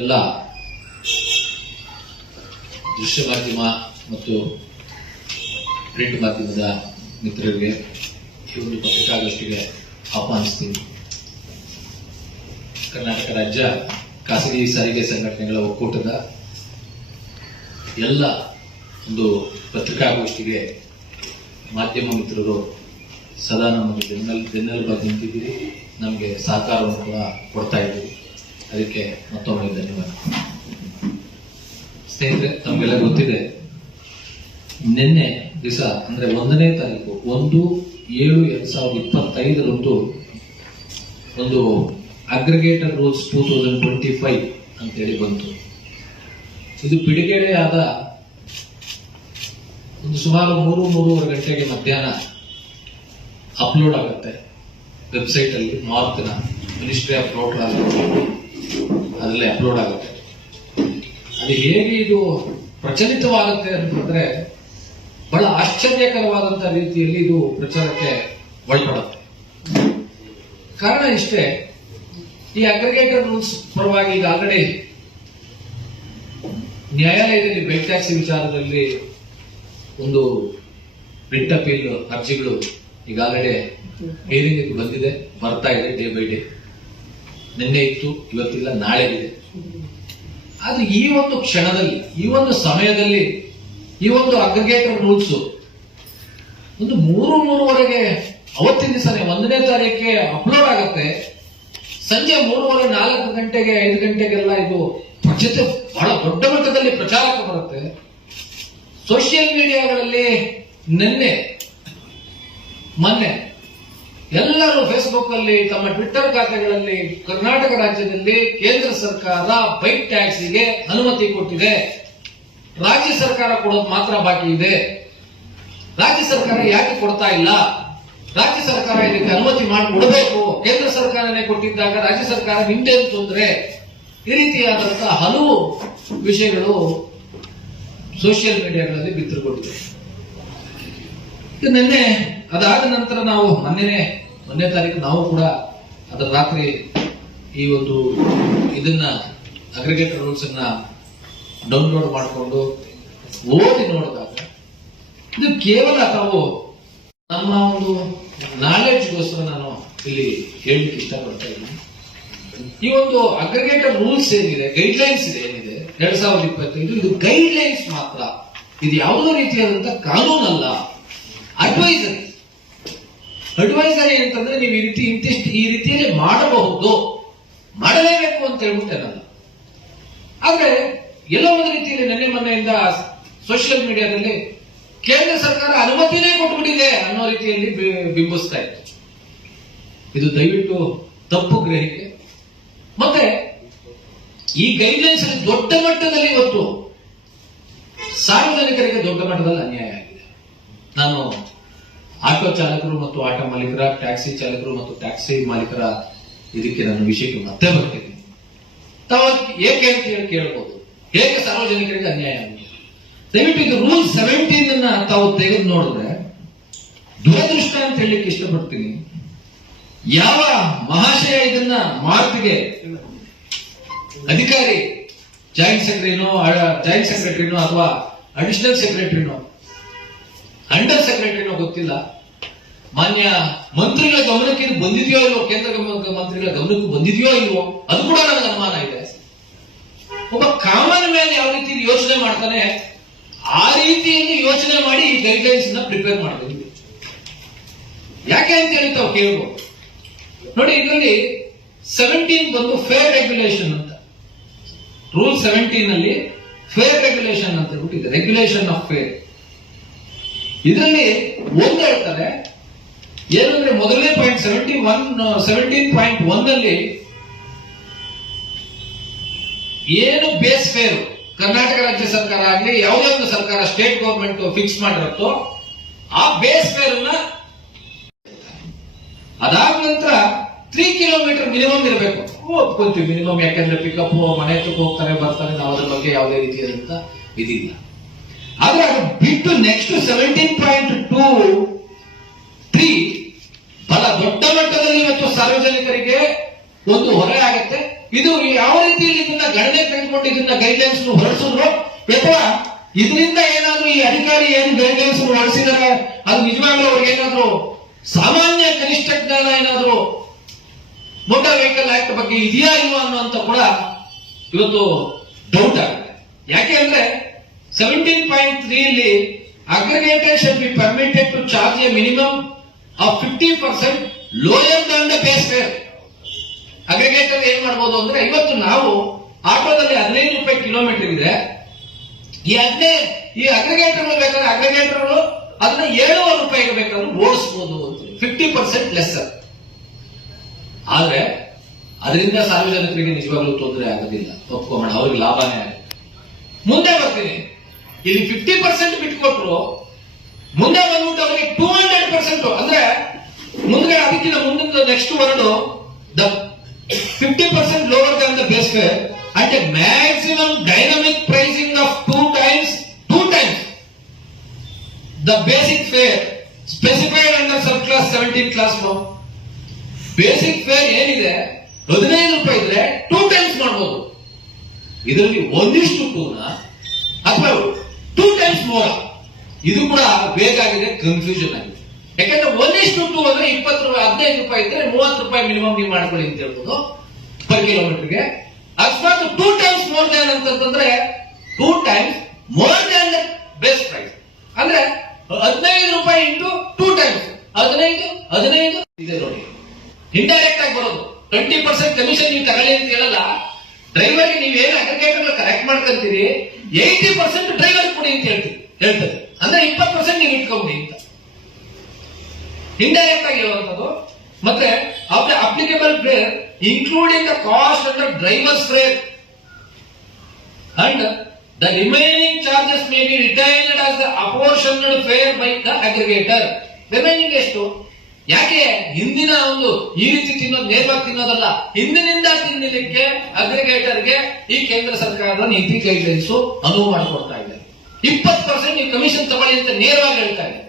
ಎಲ್ಲ ದೃಶ್ಯ ಮಾಧ್ಯಮ ಮತ್ತು ಪ್ರಿಂಟ್ ಮಾಧ್ಯಮದ ಮಿತ್ರರಿಗೆ ಈ ಒಂದು ಪತ್ರಿಕಾಗೋಷ್ಠಿಗೆ ಆಹ್ವಾನಿಸ್ತೀನಿ. ಕರ್ನಾಟಕ ರಾಜ್ಯ ಖಾಸಗಿ ಸಾರಿಗೆ ಸಂಘಟನೆಗಳ ಒಕ್ಕೂಟದ ಎಲ್ಲ ಒಂದು ಪತ್ರಿಕಾಗೋಷ್ಠಿಗೆ ಮಾಧ್ಯಮ ಮಿತ್ರರು ಸದಾ ನಮಗೆ ಬೆನ್ನೆಲುಬಾಗಿ ನಿಂತಿದ್ದೀರಿ, ನಮಗೆ ಸಹಕಾರವನ್ನು ಕೂಡ ಕೊಡ್ತಾ ಇದ್ದೀರಿ. ಅದಕ್ಕೆ ಮತ್ತೊಮ್ಮೆ ಧನ್ಯವಾದ. ಸ್ನೇಹಿತರೆ, ತಮಗೆಲ್ಲ ಗೊತ್ತಿದೆ, ನಿನ್ನೆ ದಿವಸ ಅಂದ್ರೆ 1ನೇ ತಾರೀಕು 1/7/2025 ಒಂದು ಅಗ್ರಿಗೇಟರ್ ರೂಲ್ಸ್ 2025 ಅಂತೇಳಿ ಬಂತು. ಇದು ಬಿಡುಗಡೆ ಆದ ಒಂದು ಸುಮಾರು 3-3:30 ಗಂಟೆಗೆ ಮಧ್ಯಾಹ್ನ ಅಪ್ಲೋಡ್ ಆಗುತ್ತೆ ವೆಬ್ಸೈಟ್ ಅಲ್ಲಿ. ನಾರ್ತ್ನ ಮಿನಿಸ್ಟ್ರಿ ಆಫ್ ರೋಡ್ ಅದರಲ್ಲಿ ಅಪ್ಲೋಡ್ ಆಗುತ್ತೆ. ಅದು ಹೇಗೆ ಇದು ಪ್ರಚಲಿತವಾಗುತ್ತೆ ಅಂತಂದ್ರೆ ಬಹಳ ಆಶ್ಚರ್ಯಕರವಾದಂತಹ ರೀತಿಯಲ್ಲಿ ಇದು ಪ್ರಚಾರಕ್ಕೆ ಒಳಪಡುತ್ತೆ. ಕಾರಣ ಇಷ್ಟೇ, ಈ ಅಗ್ರಿಗೇಟರ್ ರೂಲ್ಸ್ ಪರವಾಗಿ ಈಗ ಆಲ್ರೆಡಿ ನ್ಯಾಯಾಲಯದಲ್ಲಿ ಬೆಡ್ ಟ್ಯಾಕ್ಸ್ ವಿಚಾರದಲ್ಲಿ ಒಂದು ರಿಟ್ ಅಪೀಲ್ ಅರ್ಜಿಗಳು ಈಗ ಆಲ್ರೆಡಿ ಹಿಯರಿಂಗ್ ಬಂದಿದೆ, ಬರ್ತಾ ಇದೆ ಡೇ ಬೈ ಡೇ. ನಿನ್ನೆ ಇತ್ತು, ಇವತ್ತಿಲ್ಲ, ನಾಳೆ ಇದೆ. ಆದ್ರೆ ಈ ಒಂದು ಕ್ಷಣದಲ್ಲಿ, ಈ ಒಂದು ಸಮಯದಲ್ಲಿ ಈ ಒಂದು ಅಗ್ರಿಗೇಟರ್ ರೂಲ್ಸ್ ಒಂದು 3-3:30 ಅವತ್ತಿನ ದಿವಸನೇ 1ನೇ ತಾರೀಕಿಗೆ ಅಪ್ಲೋಡ್ ಆಗುತ್ತೆ. ಸಂಜೆ 3:30-4 ಗಂಟೆಗೆ 5 ಗಂಟೆಗೆಲ್ಲ ಇದು ಬಹಳ ದೊಡ್ಡ ಮಟ್ಟದಲ್ಲಿ ಪ್ರಚಾರಕ್ಕೆ ಬರುತ್ತೆ. ಸೋಷಿಯಲ್ ಮೀಡಿಯಾಗಳಲ್ಲಿ ಮೊನ್ನೆ ಎಲ್ಲರೂ ಫೇಸ್ಬುಕ್ ಅಲ್ಲಿ, ತಮ್ಮ ಟ್ವಿಟ್ಟರ್ ಖಾತೆಗಳಲ್ಲಿ ಕರ್ನಾಟಕ ರಾಜ್ಯದಲ್ಲಿ ಕೇಂದ್ರ ಸರ್ಕಾರ ಬೈಕ್ ಟ್ಯಾಕ್ಸಿಗೆ ಅನುಮತಿ ಕೊಟ್ಟಿದೆ, ರಾಜ್ಯ ಸರ್ಕಾರ ಕೊಡೋದು ಮಾತ್ರ ಬಾಕಿ ಇದೆ, ರಾಜ್ಯ ಸರ್ಕಾರ ಯಾಕೆ ಕೊಡ್ತಾ ಇಲ್ಲ, ರಾಜ್ಯ ಸರ್ಕಾರ ಇದಕ್ಕೆ ಅನುಮತಿ ಮಾಡಿ ಕೊಡಬೇಕು, ಕೇಂದ್ರ ಸರ್ಕಾರನೇ ಕೊಟ್ಟಿದ್ದಾಗ ರಾಜ್ಯ ಸರ್ಕಾರ ನಿಂತೇನು ತೊಂದರೆ, ಈ ರೀತಿಯಾದಂತಹ ಹಲವು ವಿಷಯಗಳು ಸೋಷಿಯಲ್ ಮೀಡಿಯಾಗಳಲ್ಲಿ ಬಿತ್ತರಗೊಂಡಿದೆ. ನಿನ್ನೆ ಅದಾದ ನಂತರ ನಾವು 1ನೇ ತಾರೀಕು ನಾವು ಕೂಡ ಅದರ ರಾತ್ರಿ ಈ ಒಂದು ಇದನ್ನ ಅಗ್ರಿಗೇಟರ್ ರೂಲ್ಸ್ ಅನ್ನ ಡೌನ್ಲೋಡ್ ಮಾಡಿಕೊಂಡು ಓದಿ ನೋಡಿದಾಗ ಇದು ಕೇವಲ ತಾವು ನಮ್ಮ ಒಂದು ನಾಲೆಡ್ಜ್ಗೋಸ್ಕರ ನಾನು ಇಲ್ಲಿ ಹೇಳಲಿಕ್ಕೆ ಇಷ್ಟಪಡ್ತಾ ಇದ್ದೀನಿ. ಈ ಒಂದು ಅಗ್ರಿಗೇಟರ್ ರೂಲ್ಸ್ ಏನಿದೆ, ಗೈಡ್ಲೈನ್ಸ್ ಇದೆ ಏನಿದೆ 2025, ಇದು ಗೈಡ್ಲೈನ್ಸ್ ಮಾತ್ರ. ಇದು ಯಾವುದೋ ರೀತಿಯಾದಂತಹ ಕಾನೂನಲ್ಲ, ಅಡ್ವೈಸರಿ ಅಂತಂದ್ರೆ ನೀವು ಈ ರೀತಿಯಲ್ಲಿ ಮಾಡಬಹುದು, ಮಾಡಲೇಬೇಕು ಅಂತ ಹೇಳ್ಬಿಟ್ಟೇನಲ್ಲ. ಆದ್ರೆ ಎಲ್ಲೋ ಒಂದು ರೀತಿಯಲ್ಲಿ ನೆನ್ನೆ ಮೊನ್ನೆಯಿಂದ ಸೋಷಿಯಲ್ ಮೀಡಿಯಾದಲ್ಲಿ ಕೇಂದ್ರ ಸರ್ಕಾರ ಅನುಮತಿನೇ ಕೊಟ್ಟುಬಿಟ್ಟಿದೆ ಅನ್ನೋ ರೀತಿಯಲ್ಲಿ ಬಿಂಬಿಸ್ತಾ ಇತ್ತು. ಇದು ದಯವಿಟ್ಟು ತಪ್ಪು ಗ್ರಹಿಕೆ. ಮತ್ತೆ ಈ ಗೈಡ್ಲೈನ್ಸ್ ಅಲ್ಲಿ ದೊಡ್ಡ ಮಟ್ಟದಲ್ಲಿ ಇವತ್ತು ಸಾರ್ವಜನಿಕರಿಗೆ ದೊಡ್ಡ ಮಟ್ಟದಲ್ಲಿ ಅನ್ಯಾಯ ಆಗಿದೆ. ನಾನು ಆಟೋ ಚಾಲಕರು ಮತ್ತು ಆಟೋ ಮಾಲೀಕರ, ಟ್ಯಾಕ್ಸಿ ಚಾಲಕರು ಮತ್ತು ಟ್ಯಾಕ್ಸಿ ಮಾಲೀಕರ ಇದಕ್ಕೆ ನಾನು ವಿಷಯಕ್ಕೆ ಮತ್ತೆ ಬರ್ತೀನಿ. ತಾವು ಏಕೆ ಅಂತ ಹೇಳಿ ಕೇಳಬಹುದು, ಹೇಗೆ ಸಾರ್ವಜನಿಕರಿಗೆ ಅನ್ಯಾಯ ಆಗಿದೆ. ದಯವಿಟ್ಟು ಇದು ರೂಲ್ 17 ಅನ್ನ ತಾವು ತೆಗೆದು ನೋಡಿದ್ರೆ ದುರದೃಷ್ಟ ಅಂತ ಹೇಳಲಿಕ್ಕೆ ಇಷ್ಟಪಡ್ತೀನಿ. ಯಾವ ಮಹಾಶಯ ಇದನ್ನ ಮಾರ್ಕ್ಗೆ ಅಧಿಕಾರಿ, ಜಾಯಿಂಟ್ ಸೆಕ್ರೆಟರಿನೋ ಅಥವಾ ಅಡಿಷನಲ್ ಸೆಕ್ರೆಟರಿನೋ ಅಂಡರ್ ಸೆಕ್ರೆಟರಿನೋ ಗೊತ್ತಿಲ್ಲ, ಮಾನ್ಯ ಮಂತ್ರಿಗಳ ಗಮನಕ್ಕೆ ಇದು ಬಂದಿದೆಯೋ ಇಲ್ವೋ, ಕೇಂದ್ರ ಮಂತ್ರಿಗಳ ಗಮನಕ್ಕೆ ಬಂದಿದೆಯೋ ಇಲ್ವೋ, ಅದು ಕೂಡ ನನಗೆ ಅನುಮಾನ ಇದೆ. ಒಬ್ಬ ಕಾಮನ್ ಮ್ಯಾನ್ ಯಾವ ರೀತಿ ಯೋಚನೆ ಮಾಡ್ತಾನೆ, ಆ ರೀತಿಯಲ್ಲಿ ಯೋಚನೆ ಮಾಡಿ ಈ ಗೈಡ್ಲೈನ್ಸ್ ನ ಪ್ರಿಪೇರ್ ಮಾಡ್ತೀವಿ. ಯಾಕೆ ಅಂತ ಹೇಳಿ ತಾವು ಕೇಳ್ಬೋದು. ನೋಡಿ, ಇದರಲ್ಲಿ 17 ಬಂದು ಫೇರ್ ರೆಗ್ಯುಲೇಷನ್ ಅಂತ, ರೂಲ್ 17 ಅಲ್ಲಿ ಫೇರ್ ರೆಗ್ಯುಲೇಷನ್ ಅಂತ ಹೇಳ್ಬಿಟ್ಟಿದೆ, ರೆಗ್ಯುಲೇಷನ್ ಆಫ್ ಫೇರ್. ಇದರಲ್ಲಿ ಒಂದು ಹೇಳ್ತಾರೆ ಏನಂದ್ರೆ, ಮೊದಲನೇ ಪಾಯಿಂಟ್ 17.1 ಅಲ್ಲಿ ಏನು ಬೇಸ್ ಫೇರ್ ಕರ್ನಾಟಕ ರಾಜ್ಯ ಸರ್ಕಾರ ಆಗಲಿ ಯಾವುದೇ ಒಂದು ಸರ್ಕಾರ, ಸ್ಟೇಟ್ ಗವರ್ಮೆಂಟ್ ಫಿಕ್ಸ್ ಮಾಡಿರುತ್ತೋ ಆ ಬೇಸ್ ಫೇರ್ ಅನ್ನ, ಅದಾದ ನಂತರ 3 ಕಿಲೋಮೀಟರ್ ಮಿನಿಮಮ್ ಇರಬೇಕು. ಒಪ್ಕೊಂತೀವಿ ಮಿನಿಮಮ್, ಯಾಕಂದ್ರೆ ಪಿಕಪ್ ಮನೆ ಹತ್ರಕ್ಕೆ ಹೋಗ್ತಾರೆ ಬರ್ತಾರೆ, ನಾವು ಅದ್ರ ಬಗ್ಗೆ ಯಾವುದೇ ರೀತಿಯಾದಂತ ಇದಿಲ್ಲ. ಆದ್ರೆ ಅದು ಬಿಟ್ಟು ನೆಕ್ಸ್ಟ್ 17.2.3 ಬಹಳ ದೊಡ್ಡ ಮಟ್ಟದಲ್ಲಿ ಇವತ್ತು ಸಾರ್ವಜನಿಕರಿಗೆ ಒಂದು ಹೊರೆ ಆಗುತ್ತೆ. ಇದು ಯಾವ ರೀತಿಯಲ್ಲಿ ಇದನ್ನ ಗಣನೆ ಇಟ್ಕೊಂಡು ಇದನ್ನ ಗೈಡ್ಲೈನ್ಸ್ ಹೊರಡಿಸಿದ್ರು ಅಥವಾ ಇದರಿಂದ ಏನಾದ್ರೂ ಈ ಅಧಿಕಾರಿ ಏನು ಗೈಡ್ಲೈನ್ಸ್ ಹೊರಡಿಸಿದಾರೆ ಅದು ನಿಜವಾಗ್ಲೂ ಅವ್ರಿಗೆ ಏನಾದ್ರು ಸಾಮಾನ್ಯ ಕನಿಷ್ಠ ಜ್ಞಾನ ಏನಾದ್ರು ಮೋಟಾರ್ ವೆಹಿಕಲ್ ಆಕ್ಟ್ ಬಗ್ಗೆ ಇದೆಯಾ ಇಲ್ವಾ ಅನ್ನುವಂತ ಕೂಡ ಇವತ್ತು ಡೌಟ್ ಆಗುತ್ತೆ. ಯಾಕೆ ಅಂದ್ರೆ 17.3 ಇಲ್ಲಿ aggregator should be permitted to charge a minimum of 50% lower than the base fare. Aggregator ಏನ್ ಮಾಡಬಹುದು ಅಂದ್ರೆ ಇವತ್ತು ನಾವು ಆಟೋದಲ್ಲಿ 15 ರೂಪಾಯಿ ಕಿಲೋಮೀಟರ್ ಇದೆ, ಈ ಅಗ್ರಿಗೇಟರ್ ಬೇಕಾದ್ರೆ ಅಗ್ರಿಗೇಟರ್ ಅದನ್ನ 7 ರೂಪಾಯಿಗೆ ಬೇಕಾದ್ರೆ ಓಡಿಸಬಹುದು ಅಂತ 50% ಲೆಸ್. ಆದ್ರೆ ಅದರಿಂದ ಸಾರ್ವಜನಿಕರಿಗೆ ನಿಜವಾಗ್ಲೂ ತೊಂದರೆ ಆಗೋದಿಲ್ಲ, ಒಪ್ಕೋಣ, ಅವ್ರಿಗೆ ಲಾಭನೇ ಆಗುತ್ತೆ. ಮುಂದೆ ಬರ್ತೀನಿ, ಇಲ್ಲಿ 50% ಬಿಟ್ಕೊಟ್ರು, ಮುಂದೆ ಬಂದ್ಬಿಟ್ಟು ಅವರಿಗೆ 200% ಅಂದ್ರೆ ಮುಂದೆ ಅದಕ್ಕಿಂತ ಮುಂದಿನ next word the 50% lower than the base fare at a maximum dynamic pricing of two times the basic fare specified under subclass 17 class form. Basic fair ಏನಿದೆ 15 ರೂಪಾಯಿ ಇದ್ರೆ 2 ಟೈಮ್ಸ್ ಮಾಡಬಹುದು. ಇದರಲ್ಲಿ 1:2 ಅಥವಾ 2 ಟೈಮ್ಸ್ ಮೋರ, ಇದು ಕೂಡ ಬೇಕಾಗಿದೆ, ಕನ್ಫ್ಯೂಷನ್ ಆಗಿದೆ. ಯಾಕಂದ್ರೆ 1:2 ಅಂದ್ರೆ 20 ರೂಪಾಯಿ 15 ರೂಪಾಯಿ ಇದ್ರೆ 30 ರೂಪಾಯಿ ಮಿನಿಮಮ್ ನೀವು ಮಾಡ್ಕೊಳ್ಳಿ ಅಂತ ಹೇಳ್ಬೋದು ಪರ್ ಕಿಲೋಮೀಟರ್ಗೆ. ಅಕಸ್ಮಾತ್ 2 ಟೈಮ್ಸ್ ಮೋರ್ ದ್ಯಾನ್ ಅಂತಂದ್ರೆ 2 times more than the base price ಅಂದ್ರೆ 15 ರೂಪಾಯಿ ಇಂಟು 2 ಟೈಮ್ಸ್ 15 ಇದೆ ನೋಡಿ. ಇಂಡೈರೆಕ್ಟ್ ಆಗಿ ಬರೋದು 20% ಕಮಿಷನ್ ನೀವು ತಗೊಳ್ಳಿ ಅಂತ ಹೇಳಲ್ಲ. ಡ್ರೈವರ್ಗೆ ನೀವೇನು ಅಗ್ರಿಗೇಟರ್ ಕರೆಕ್ಟ್ ಮಾಡ್ಕೊಂತೀರಿ 80% ಡ್ರೈವರ್ ಕೊಡಿ ಅಂತ ಹೇಳ್ತದೆ. ಅಂದ್ರೆ 20% ನೀವು ಇಟ್ಕೊಂಡಿ ಅಂತ ಇಂಡೈರೆಕ್ಟ್ ಆಗಿ ಹೇಳುವಂಥದ್ದು. ಮತ್ತೆ applicable fair including the cost under drivers fair and the remaining charges may be retained as the apportioned fair by the aggregator. Remaining ಎಷ್ಟು? ಯಾಕೆ ಹಿಂದಿನ ಒಂದು ಈ ರೀತಿ ತಿನ್ನೋದು ನೇರವಾಗಿ ತಿನ್ನೋದಲ್ಲ, ಹಿಂದಿನಿಂದ ತಿನ್ನಲಿಕ್ಕೆ ಅಗ್ರಿಗೇಟರ್ಗೆ ಈ ಕೇಂದ್ರ ಸರ್ಕಾರದ ನೀತಿ ಗೈಡ್ಲೈನ್ಸ್ ಅನುವು ಮಾಡಿಕೊಡ್ತಾ ಇದೆ. 20% ನೀವು ಕಮಿಷನ್ ತಗೊಳ್ಳಿ ಅಂತ ನೇರವಾಗಿ ಹೇಳ್ತಾ ಇದೆ.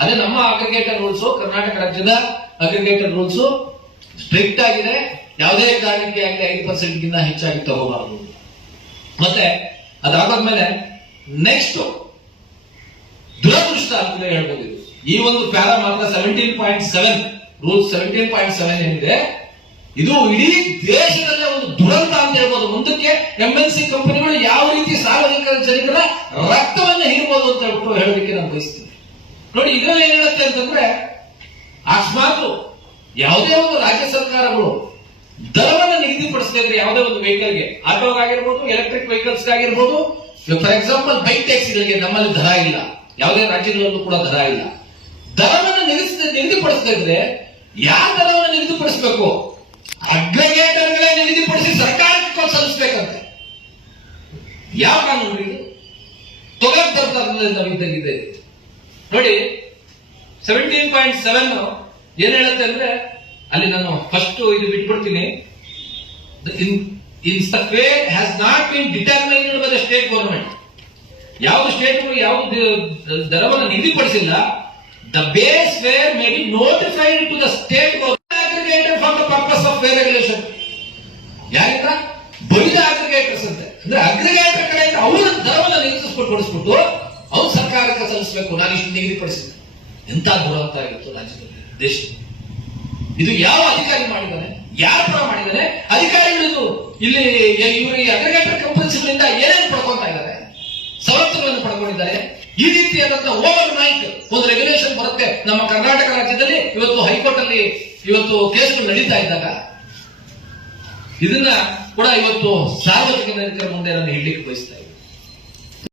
ಅದೇ ನಮ್ಮ ಅಗ್ರಿಗೇಟರ್ ರೂಲ್ಸ್, ಕರ್ನಾಟಕ ರಾಜ್ಯದ ಅಗ್ರಿಗೇಟರ್ ರೂಲ್ಸ್ ಸ್ಟ್ರಿಕ್ಟ್ ಆಗಿದೆ. ಯಾವುದೇ ಕಾರಣಕ್ಕೆ ಆಗಲಿ 5% ಗಿಂತ ಹೆಚ್ಚಾಗಿ ತಗೋಬಾರದು. ಮತ್ತೆ ಅದಾದ್ಮೇಲೆ ನೆಕ್ಸ್ಟ್ ದುರದೃಷ್ಟ ಅಂತ ಹೇಳ್ಬೋದು. ಈ ಒಂದು ಪ್ಯಾರಾ ಮಾತ್ರ 17.7 ರೂಲ್ 17.7 ಏನಿದೆ ಇದು ಇಡೀ ದೇಶದಲ್ಲೇ ಒಂದು ದುರಂತ ಅಂತ ಹೇಳ್ಬೋದು. ಮುಂದಕ್ಕೆ MNC ಕಂಪನಿಗಳು ಯಾವ ರೀತಿ ಸಾರ್ವಜನಿಕರ ಜನರ ರಕ್ತವನ್ನು ಹೀರ್ಬೋದು ಅಂತ ಹೇಳ್ಬಿಟ್ಟು ಹೇಳೋದಕ್ಕೆ ನಾನು ಬಯಸ್ತೀನಿ. ನೋಡಿ, ಇದರಲ್ಲಿ ಏನ್ ಹೇಳುತ್ತೆ ಅಂತಂದ್ರೆ, ಅಕಸ್ಮಾತ್ ಯಾವುದೇ ಒಂದು ರಾಜ್ಯ ಸರ್ಕಾರಗಳು ದರವನ್ನು ನಿಗದಿಪಡಿಸದೇ ಇದ್ರೆ ಯಾವುದೇ ಒಂದು ವೆಹಿಕಲ್ಗೆ, ಆಟೋಗಾಗಿರ್ಬೋದು, ಎಲೆಕ್ಟ್ರಿಕ್ ವೆಹಿಕಲ್ಸ್ ಆಗಿರ್ಬೋದು, ಫಾರ್ ಎಕ್ಸಾಂಪಲ್ ಬೈಕ್ ಟ್ಯಾಕ್ಸಿಗಳಿಗೆ ನಮ್ಮಲ್ಲಿ ದರ ಇಲ್ಲ, ಯಾವುದೇ ರಾಜ್ಯಗಳಲ್ಲೂ ಕೂಡ ದರ ಇಲ್ಲ. ದರವನ್ನು ನಿಗದಿಪಡಿಸದೇ ಇದ್ರೆ ಯಾವ ದರವನ್ನು ನಿಗದಿಪಡಿಸಬೇಕು? ಅಗ್ರಿಗೇಟರ್ಗಳೇ ನಿಗದಿಪಡಿಸಿ ಸರ್ಕಾರಕ್ಕೆ ಸಲ್ಲಿಸಬೇಕಂತೆ. ಯಾವ ಕಾನೂನು ಇದು? ತೊಗರ್ ತರತರದಿಂದ ನೋಡಿ 17.7 ಏನ್ ಹೇಳುತ್ತೆ ಅಂದ್ರೆ, ಅಲ್ಲಿ ನಾನು ಫಸ್ಟ್ ಇದು ಬಿಟ್ಬಿಡ್ತೀನಿ. In the fare has not been determined by the state government. ಯಾವ ಸ್ಟೇಟ್ಗಳು ಯಾವ ದರವನ್ನು ನಿಗದಿಪಡಿಸಿಲ್ಲ, the base fare may be notified to the state aggregator for the purpose of fare regulation. ಯಾರಿಂದ? ಬೈದ ಅಗ್ರಿಗೇಟರ್ಸ್ ಅಂತ. ಅಂದ್ರೆ ಅಗ್ರಿಗೇಟರ್ ಕಡೆಯಿಂದ ಅವರ ದರವನ್ನು ನಿಗದಿಸ್ಬಿಟ್ಟು ಅವ್ರು ಸರ್ಕಾರಕ್ಕೆ ಸಲ್ಲಿಸಬೇಕು, ನಾನು ಇಷ್ಟು ನಿಗದಿಪಡಿಸಿದೆ. ಎಂತ ದುರಂತ ಆಗಿತ್ತು ರಾಜ್ಯದಲ್ಲಿ, ದೇಶದಲ್ಲಿ. ಇದು ಯಾವ ಅಧಿಕಾರಿ ಮಾಡಿದ್ದಾನೆ? ಯಾರ ಪರ ಮಾಡಿದ್ದಾನೆ? ಅಧಿಕಾರಿಗಳು ಇಲ್ಲಿ ಇವರಿಗೆ ಅಗ್ರಿಗೇಟರ್ ಕಂಪನೀಸ್ಗಳಿಂದ ಏನೇನು ಪಡ್ಕೊತಾ ಇದ್ದಾರೆ, ಸವಲತ್ತುಗಳನ್ನು ಪಡ್ಕೊಂಡಿದ್ದಾರೆ. ಈ ರೀತಿಯಾದಂತಹ ಓವರ್ ನೈಟ್ ಒಂದು ರೆಗ್ಯುಲೇಷನ್ ಬರುತ್ತೆ ನಮ್ಮ ಕರ್ನಾಟಕ ರಾಜ್ಯದಲ್ಲಿ. ಇವತ್ತು ಹೈಕೋರ್ಟ್ ಅಲ್ಲಿ ಇವತ್ತು ಕೇಸ್ಗಳು ನಡೀತಾ ಇದ್ದಾಗ ಇದನ್ನ ಕೂಡ ಇವತ್ತು ಸಾರ್ವಜನಿಕರ ಮುಂದೆ ನಾನು ಹೇಳಲಿಕ್ಕೆ ಬಯಸ್ತಾ ಇದ್ದೀನಿ.